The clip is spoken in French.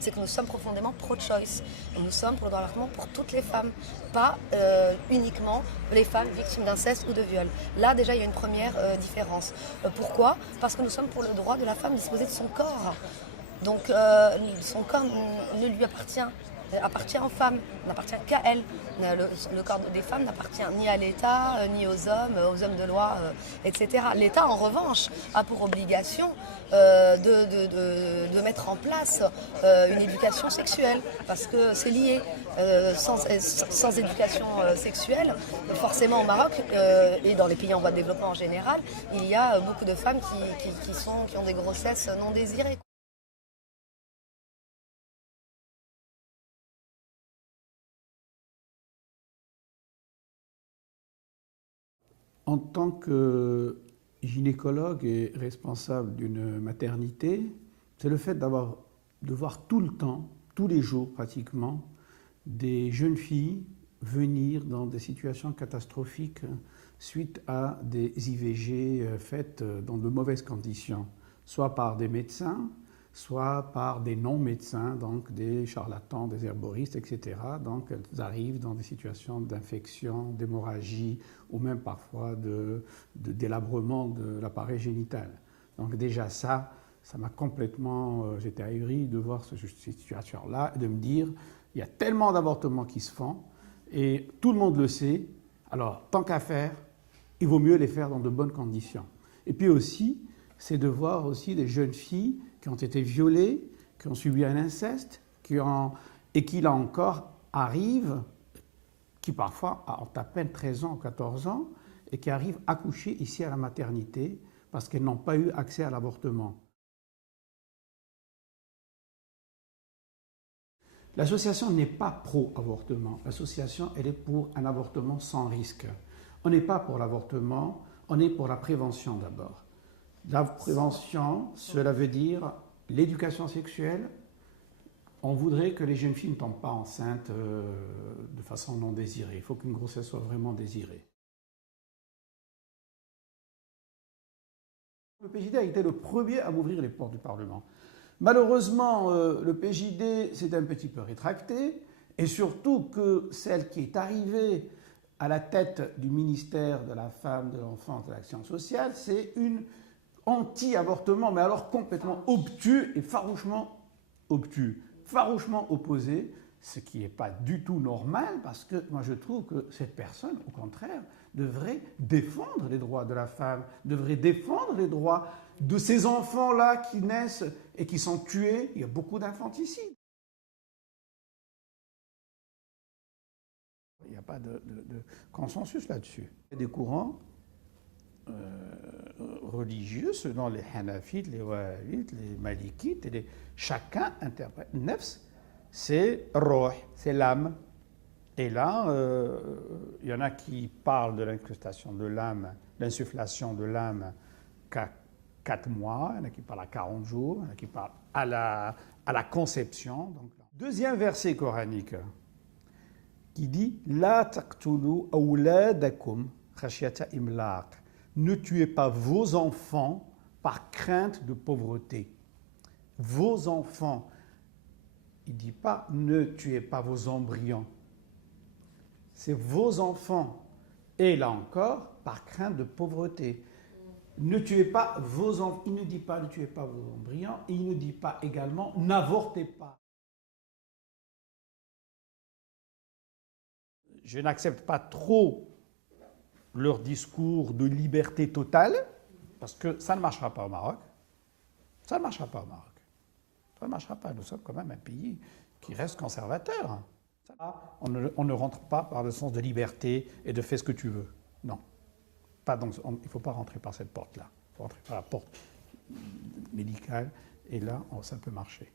C'est que nous sommes profondément pro-choice. Nous sommes pour le droit à l'avortement pour toutes les femmes, pas uniquement les femmes victimes d'inceste ou de viol. Là, déjà, il y a une première différence. Pourquoi ? Parce que nous sommes pour le droit de la femme de disposer de son corps. Donc, son corps ne lui appartient aux femmes, n'appartient qu'à elles. Le corps des femmes n'appartient ni à l'État, ni aux hommes de loi, etc. L'État, en revanche, a pour obligation de mettre en place une éducation sexuelle, parce que c'est lié. Sans éducation sexuelle, forcément au Maroc et dans les pays en voie de développement en général, il y a beaucoup de femmes qui ont des grossesses non désirées. En tant que gynécologue et responsable d'une maternité, c'est le fait de voir tout le temps, tous les jours pratiquement, des jeunes filles venir dans des situations catastrophiques suite à des IVG faites dans de mauvaises conditions, soit par des médecins, soit par des non-médecins, donc des charlatans, des herboristes, etc. Donc elles arrivent dans des situations d'infection, d'hémorragie ou même parfois de délabrement de l'appareil génital. Donc déjà ça m'a complètement... j'étais ahuri de voir cette situation-là et de me dire, il y a tellement d'avortements qui se font et tout le monde le sait, alors tant qu'à faire, il vaut mieux les faire dans de bonnes conditions. Et puis aussi, c'est de voir aussi des jeunes filles qui ont été violées, qui ont subi un inceste, et qui là encore arrivent, qui parfois ont à peine 13 ans ou 14 ans, et qui arrivent à accoucher ici à la maternité parce qu'elles n'ont pas eu accès à l'avortement. L'association n'est pas pro-avortement. L'association, elle est pour un avortement sans risque. On n'est pas pour l'avortement, on est pour la prévention d'abord. La prévention, cela veut dire l'éducation sexuelle. On voudrait que les jeunes filles ne tombent pas enceintes de façon non désirée. Il faut qu'une grossesse soit vraiment désirée. Le PJD a été le premier à m'ouvrir les portes du Parlement. Malheureusement, le PJD s'est un petit peu rétracté, et surtout que celle qui est arrivée à la tête du ministère de la Femme, de l'Enfant et de l'Action sociale, c'est une anti-avortement, mais alors complètement obtus et farouchement obtus, farouchement opposé, ce qui n'est pas du tout normal, parce que moi je trouve que cette personne, au contraire, devrait défendre les droits de la femme, devrait défendre les droits de ces enfants-là qui naissent et qui sont tués. Il y a beaucoup d'infanticides. Il n'y a pas de consensus là-dessus. Il y a des courants religieux, selon les Hanafites, les Wahhabites, les Malikites, chacun interprète. Nefs, c'est roh, c'est l'âme. Et là, il y en a qui parlent de l'incrustation de l'âme, l'insufflation de l'âme qu'à 4 mois, il y en a qui parlent à 40 jours, il y en a qui parlent à la conception. Donc, deuxième verset coranique qui dit « La taqtulu awladakum khashyata imlaq » ne tuez pas vos enfants par crainte de pauvreté. Vos enfants, il ne dit pas « ne tuez pas vos embryons ». C'est vos enfants. Et là encore, par crainte de pauvreté. Ne tuez pas vos enfants. Il ne dit pas ne tuez pas vos embryons. Et il ne dit pas également n'avortez pas. Je n'accepte pas trop leur discours de liberté totale, parce que ça ne marchera pas au Maroc. Ça ne marchera pas au Maroc. Ça ne marchera pas. Nous sommes quand même un pays qui reste conservateur. On ne rentre pas par le sens de liberté et de fais ce que tu veux. Non. Pas donc, il ne faut pas rentrer par cette porte-là. Il faut rentrer par la porte médicale et là, ça peut marcher.